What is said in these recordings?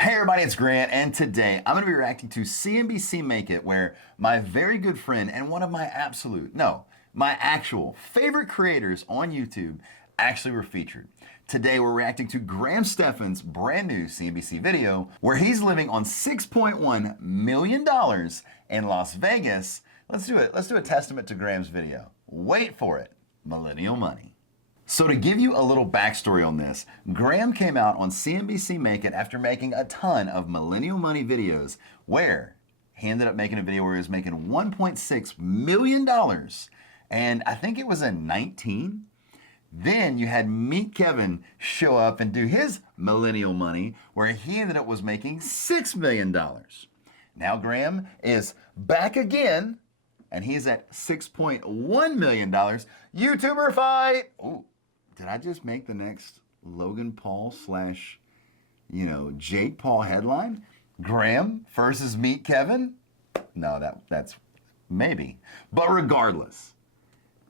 Hey everybody, it's Grant, and today I'm going to be reacting to CNBC Make It, where my very good friend and one of my my actual favorite creators on YouTube actually were featured. Today we're reacting to Graham Stephan's brand new CNBC video, where he's living on $6.1 million in Las Vegas. Let's do it. Let's do a testament to Graham's video. Wait for it. Millennial money. So to give you a little backstory on this, Graham came out on CNBC Make It after making a ton of millennial money videos where he ended up making a video where he was making $1.6 million. And I think it was in 19. Then you had Meet Kevin show up and do his millennial money where he ended up was making $6 million. Now Graham is back again and he's at $6.1 million. YouTuber fight. Ooh. Did I just make the next Logan Paul slash, Jake Paul headline? Graham versus Meet Kevin? No, that's maybe. But regardless,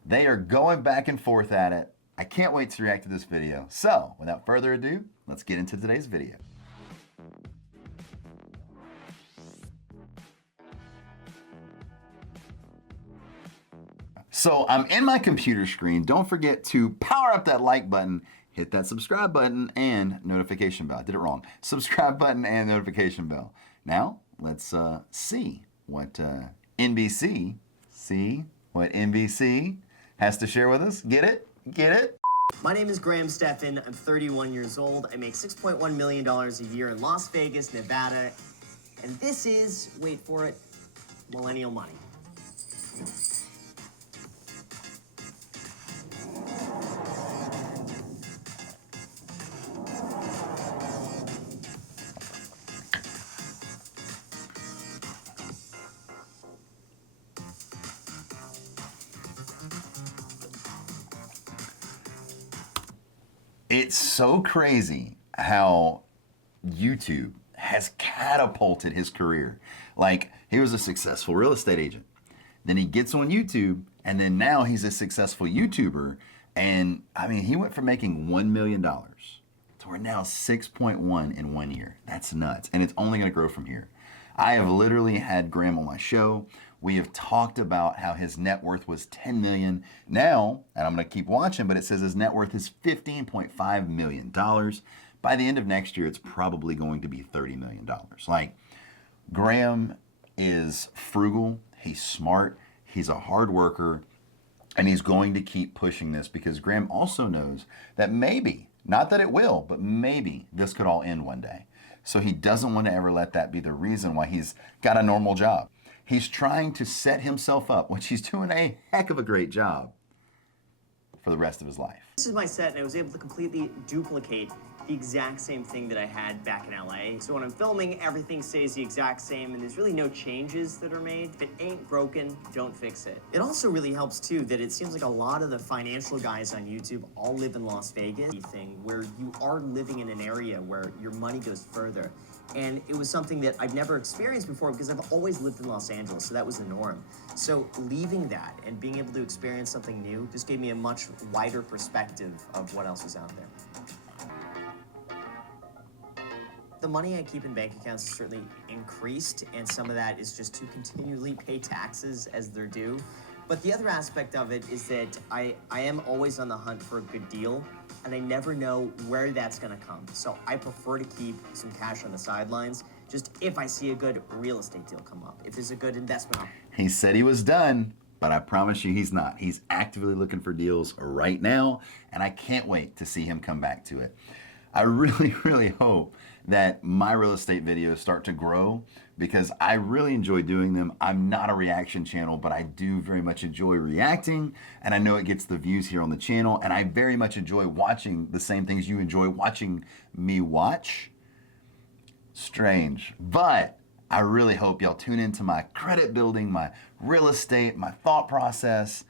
they are going back and forth at it. I can't wait to react to this video. So, without further ado, let's get into today's video. So I'm in my computer screen. Don't forget to power up that like button, hit that subscribe button and notification bell. I did it wrong. Subscribe button and notification bell. Now let's see what NBC has to share with us. Get it? Get it? My name is Graham Stephan. I'm 31 years old. I make $6.1 million a year in Las Vegas, Nevada. And this is, wait for it, millennial money. It's so crazy how YouTube has catapulted his career. Like, he was a successful real estate agent. Then he gets on YouTube, and then now he's a successful YouTuber. And I mean, he went from making $1 million to we're now 6.1 in 1 year. That's nuts. And it's only going to grow from here. I have literally had Graham on my show. We have talked about how his net worth was 10 million. Now, and I'm going to keep watching, but it says his net worth is $15.5 million. By the end of next year, it's probably going to be $30 million. Like, Graham is frugal, he's smart, he's a hard worker, and he's going to keep pushing this because Graham also knows that maybe, not that it will, but maybe this could all end one day. So he doesn't want to ever let that be the reason why he's got a normal job. He's trying to set himself up, which he's doing a heck of a great job, for the rest of his life. This is my set, and I was able to completely duplicate the exact same thing that I had back in LA. So when I'm filming, everything stays the exact same, and there's really no changes that are made. If it ain't broken, don't fix it. It also really helps, too, that it seems like a lot of the financial guys on YouTube all live in Las Vegas, thing where you are living in an area where your money goes further. And it was something that I've never experienced before because I've always lived in Los Angeles, so that was the norm. So leaving that and being able to experience something new just gave me a much wider perspective of what else was out there. The money I keep in bank accounts has certainly increased, and some of that is just to continually pay taxes as they're due. But the other aspect of it is that I am always on the hunt for a good deal, and I never know where that's gonna come. So I prefer to keep some cash on the sidelines, just if I see a good real estate deal come up, if there's a good investment. He said he was done, but I promise you he's not. He's actively looking for deals right now, and I can't wait to see him come back to it. I really, really hope that my real estate videos start to grow because I really enjoy doing them. I'm not a reaction channel, but I do very much enjoy reacting, and I know it gets the views here on the channel, and I very much enjoy watching the same things you enjoy watching me watch. Strange, but I really hope y'all tune into my credit building, my real estate, my thought process.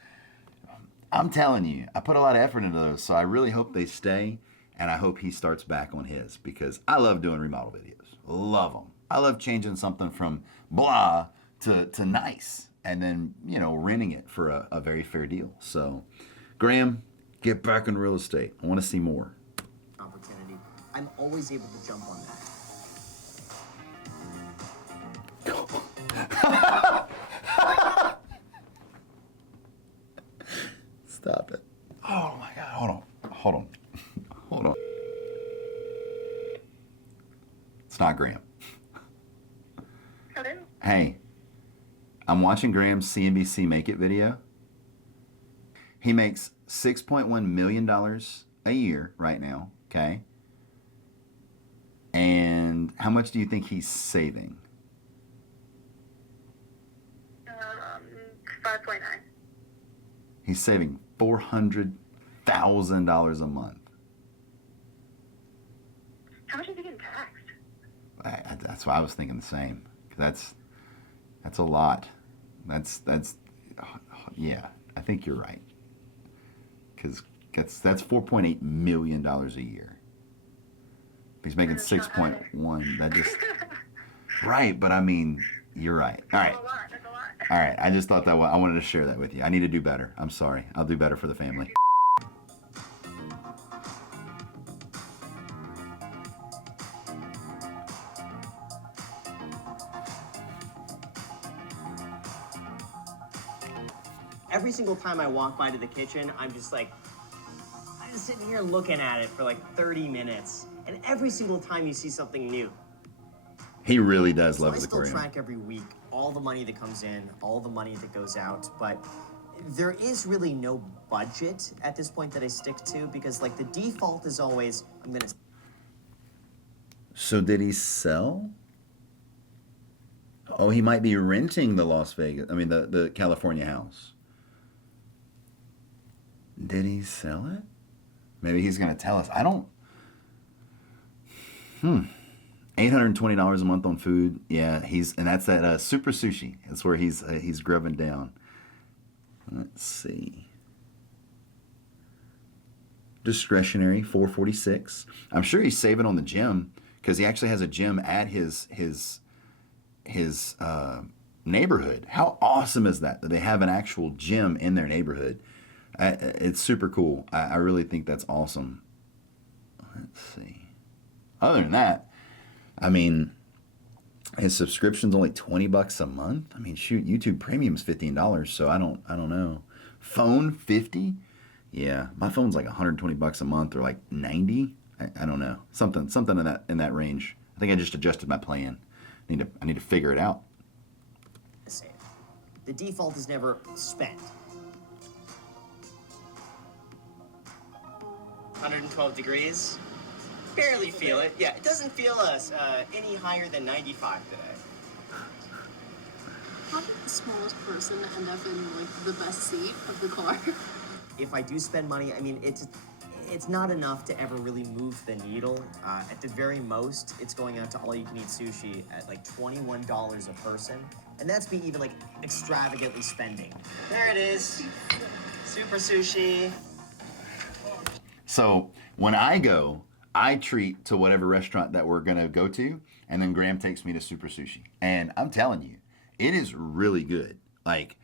I'm telling you, I put a lot of effort into those, so I really hope they stay. And I hope he starts back on his because I love doing remodel videos. Love them. I love changing something from blah to nice and then, renting it for a very fair deal. So, Graham, get back in real estate. I want to see more. Opportunity. I'm always able to jump on that. It's not Graham. Hello? Hey, I'm watching Graham's CNBC Make It video. He makes $6.1 million a year right now, okay? And how much do you think he's saving? 5.9. He's saving $400,000 a month. How much is he getting taxed? That's why I was thinking the same. That's a lot. Yeah, I think you're right. Because that's $4.8 million a year. He's making 6.1. That just right, but I mean, you're right. All right. That's a lot. All right. I just thought that I wanted to share that with you. I need to do better. I'm sorry. I'll do better for the family. Every single time I walk by to the kitchen, I'm just sitting here looking at it for like 30 minutes. And every single time you see something new. He really does So love I his still aquarium. track every week all the money that comes in, all the money that goes out, but there is really no budget at this point that I stick to because like the default is always, I'm gonna. So did he sell? Oh, he might be renting the the California house. Did he sell it? Maybe he's going to tell us. I don't. $820 a month on food. Yeah, and that's at Super Sushi. That's where he's grubbing down. Let's see. Discretionary, $446. I'm sure he's saving on the gym because he actually has a gym at his neighborhood. How awesome is that they have an actual gym in their neighborhood? It's super cool. I really think that's awesome. Let's see. Other than that, I mean, his subscription's only $20 a month. I mean, shoot, YouTube Premium's $15, so I don't know. Phone $50? Yeah, my phone's like $120 a month or like $90. I don't know. Something in that range. I think I just adjusted my plan. I need to figure it out. The default is never spent. 112 degrees. Barely feel it. Yeah, it doesn't feel any higher than 95 today. How did the smallest person end up in like the best seat of the car? If I do spend money, I mean, it's not enough to ever really move the needle. At the very most, it's going out to all-you-can-eat sushi at like $21 a person, and that's me even like extravagantly spending. There it is, Super Sushi. So when I go, I treat to whatever restaurant that we're gonna go to, and then Graham takes me to Super Sushi. And I'm telling you, it is really good. Like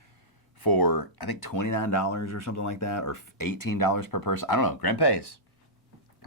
for I think $29 or something like that, or $18 per person. I don't know. Graham pays,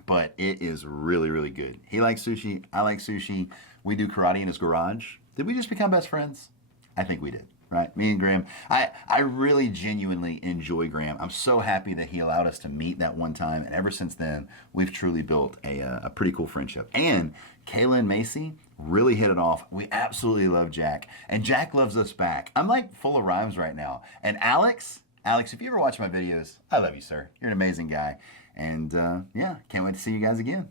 but it is really, really good. He likes sushi. I like sushi. We do karate in his garage. Did we just become best friends? I think we did. Right, me and Graham. I really genuinely enjoy Graham. I'm so happy that he allowed us to meet that one time, and ever since then, we've truly built a pretty cool friendship. And Kayla and Macy really hit it off. We absolutely love Jack, and Jack loves us back. I'm like full of rhymes right now. And Alex, if you ever watch my videos, I love you, sir. You're an amazing guy, and yeah, can't wait to see you guys again.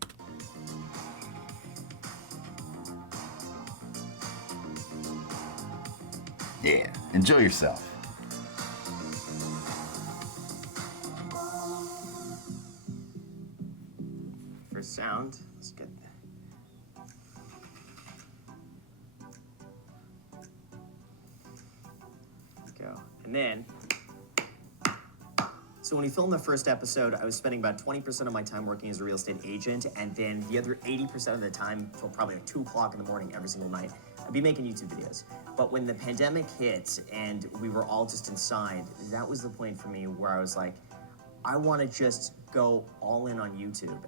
Yeah, enjoy yourself. For sound, let's get that. Go. And then, so when we filmed the first episode, I was spending about 20% of my time working as a real estate agent, and then the other 80% of the time, till probably like 2 o'clock in the morning every single night, I'd be making YouTube videos. But when the pandemic hit and we were all just inside, that was the point for me where I was like, I want to just go all in on YouTube.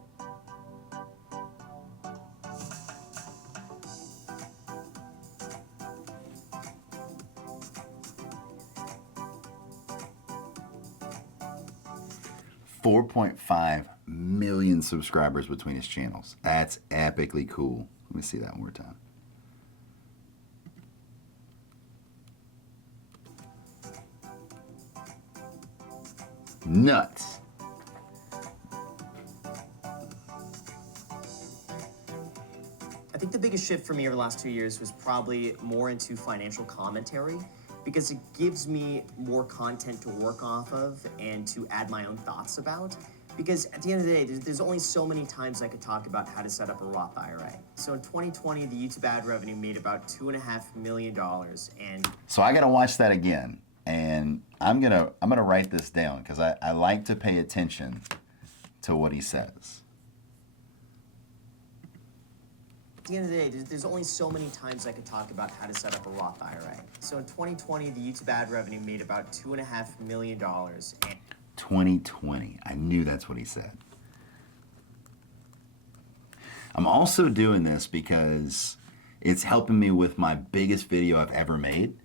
$4.5 million subscribers between his channels. That's epically cool. Let me see that one more time. Nuts. I think the biggest shift for me over the last 2 years was probably more into financial commentary because it gives me more content to work off of and to add my own thoughts about. Because at the end of the day, there's only so many times I could talk about how to set up a Roth IRA. So in 2020, the YouTube ad revenue made about $2.5 million, and So I gotta watch that again, and I'm gonna write this down because I like to pay attention to what he says. at the end of the day, there's only so many times I could talk about how to set up a Roth IRA. So in 2020, the YouTube ad revenue made about $2.5 million, and 2020. I knew that's what he said. I'm also doing this because it's helping me with my biggest video I've ever made,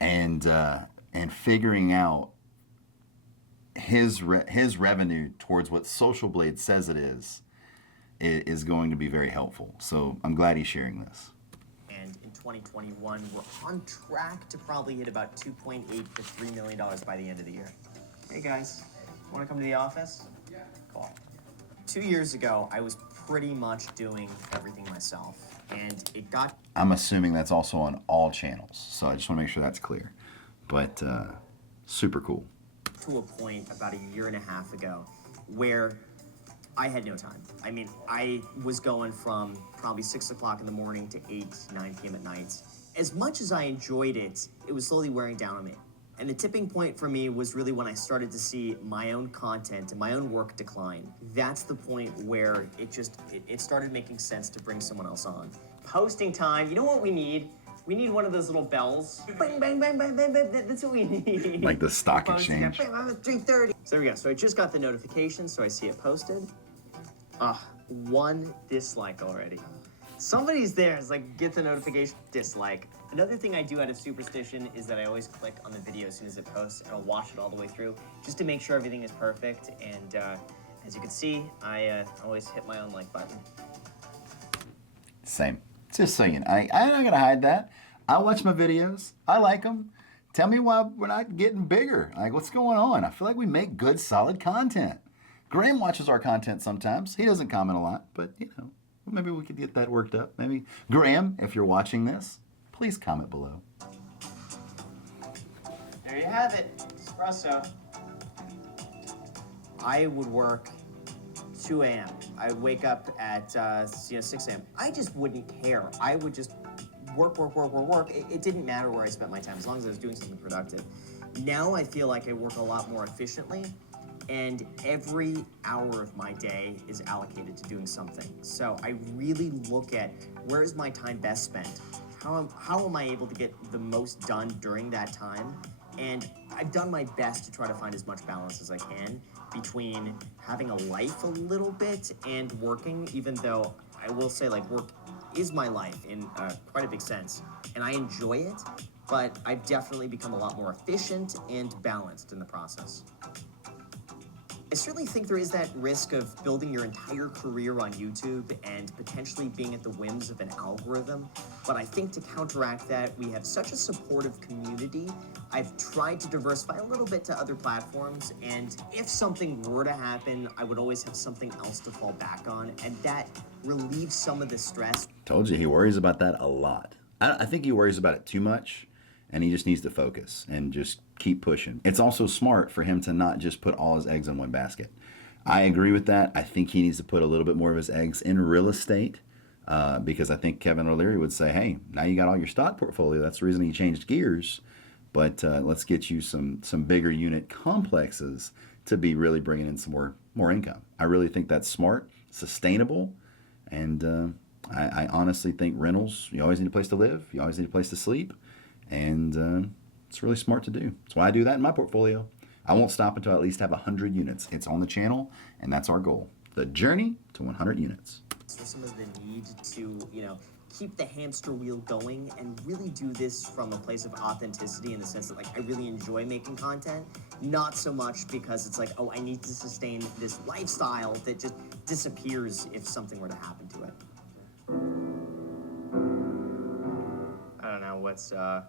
and figuring out his revenue towards what Social Blade says it is going to be very helpful. So I'm glad he's sharing this. And in 2021, we're on track to probably hit about $2.8 to $3 million by the end of the year. Hey guys, want to come to the office? Yeah. Cool. 2 years ago, I was pretty much doing everything myself, and it got... I'm assuming that's also on all channels, so I just want to make sure that's clear. But super cool. to a point about a year and a half ago where I had no time. I mean, I was going from probably 6 o'clock in the morning to 8, 9 p.m. at night. As much as I enjoyed it, it was slowly wearing down on me. And the tipping point for me was really when I started to see my own content and my own work decline. That's the point where it started making sense to bring someone else on. Posting time, you know what we need? We need one of those little bells. Bang, bang, bang, bang, bang, bang. That's what we need. Like the stock Posting exchange. at 3:30. So there we go. So I just got the notification, so I see it posted. 1 dislike already. Somebody's there. It's like, get the notification, dislike. Another thing I do out of superstition is that I always click on the video as soon as it posts, and I'll watch it all the way through, just to make sure everything is perfect. And as you can see, I always hit my own like button. Same. Just saying. I'm not gonna hide that. I watch my videos. I like them. Tell me why we're not getting bigger. Like, what's going on? I feel like we make good, solid content. Graham watches our content sometimes. He doesn't comment a lot, but you know, maybe we could get that worked up. Maybe Graham, if you're watching this, please comment below. There you have it, espresso. I would work 2 a.m. I would wake up at 6 a.m. I just wouldn't care. I would just work. It didn't matter where I spent my time as long as I was doing something productive. Now I feel like I work a lot more efficiently, and every hour of my day is allocated to doing something. So I really look at where is my time best spent? How am I able to get the most done during that time? And I've done my best to try to find as much balance as I can between having a life a little bit and working, even though I will say, like, work is my life in quite a big sense, and I enjoy it, but I've definitely become a lot more efficient and balanced in the process. I certainly think there is that risk of building your entire career on YouTube and potentially being at the whims of an algorithm, but I think to counteract that, we have such a supportive community. I've tried to diversify a little bit to other platforms, and if something were to happen, I would always have something else to fall back on, and that relieves some of the stress. Told you, he worries about that a lot. I think he worries about it too much, and he just needs to focus and just keep pushing. It's also smart for him to not just put all his eggs in one basket. I agree with that. I think he needs to put a little bit more of his eggs in real estate because I think Kevin O'Leary would say, hey, now you got all your stock portfolio. That's the reason he changed gears. But let's get you some bigger unit complexes to be really bringing in some more income. I really think that's smart, sustainable, and I honestly think rentals, you always need a place to live. You always need a place to sleep. And it's really smart to do. That's why I do that in my portfolio. I won't stop until I at least have 100 units. It's on the channel, and that's our goal. The journey to 100 units. For some of the need to, keep the hamster wheel going and really do this from a place of authenticity in the sense that, like, I really enjoy making content, not so much because it's like, oh, I need to sustain this lifestyle that just disappears if something were to happen to it. what's so.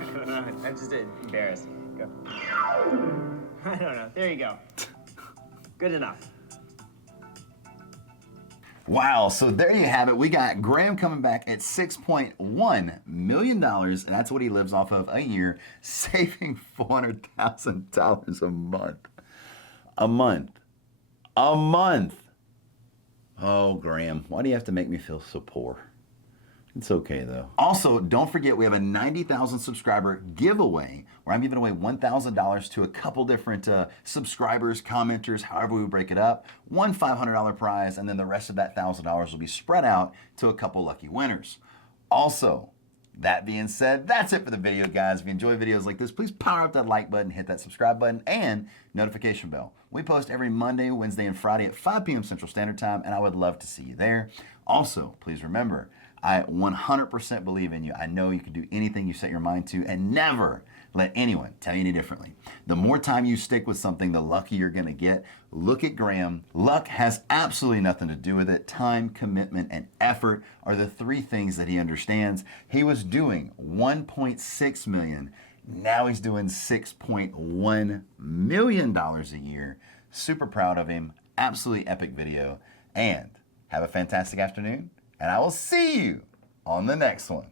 I don't know. I'm just embarrassed. Go. I don't know. There you go. Good enough. Wow, so there you have it. We got Graham coming back at $6.1 million, and that's what he lives off of a year, saving $400,000 a month. A month. A month. Oh, Graham, why do you have to make me feel so poor? It's okay, though. Also, don't forget, we have a 90,000 subscriber giveaway where I'm giving away $1,000 to a couple different subscribers, commenters, however we break it up. One $500 prize, and then the rest of that $1,000 will be spread out to a couple lucky winners. Also, that being said, that's it for the video, guys. If you enjoy videos like this, please power up that like button, hit that subscribe button, and notification bell. We post every Monday, Wednesday, and Friday at 5 p.m. Central Standard Time, and I would love to see you there. Also, please remember, I 100% believe in you. I know you can do anything you set your mind to, and never let anyone tell you any differently. The more time you stick with something, the luckier you're going to get. Look at Graham. Luck has absolutely nothing to do with it. Time, commitment, and effort are the three things that he understands. He was doing $1.6 million. Now he's doing $6.1 million a year. Super proud of him. Absolutely epic video. And have a fantastic afternoon. And I will see you on the next one.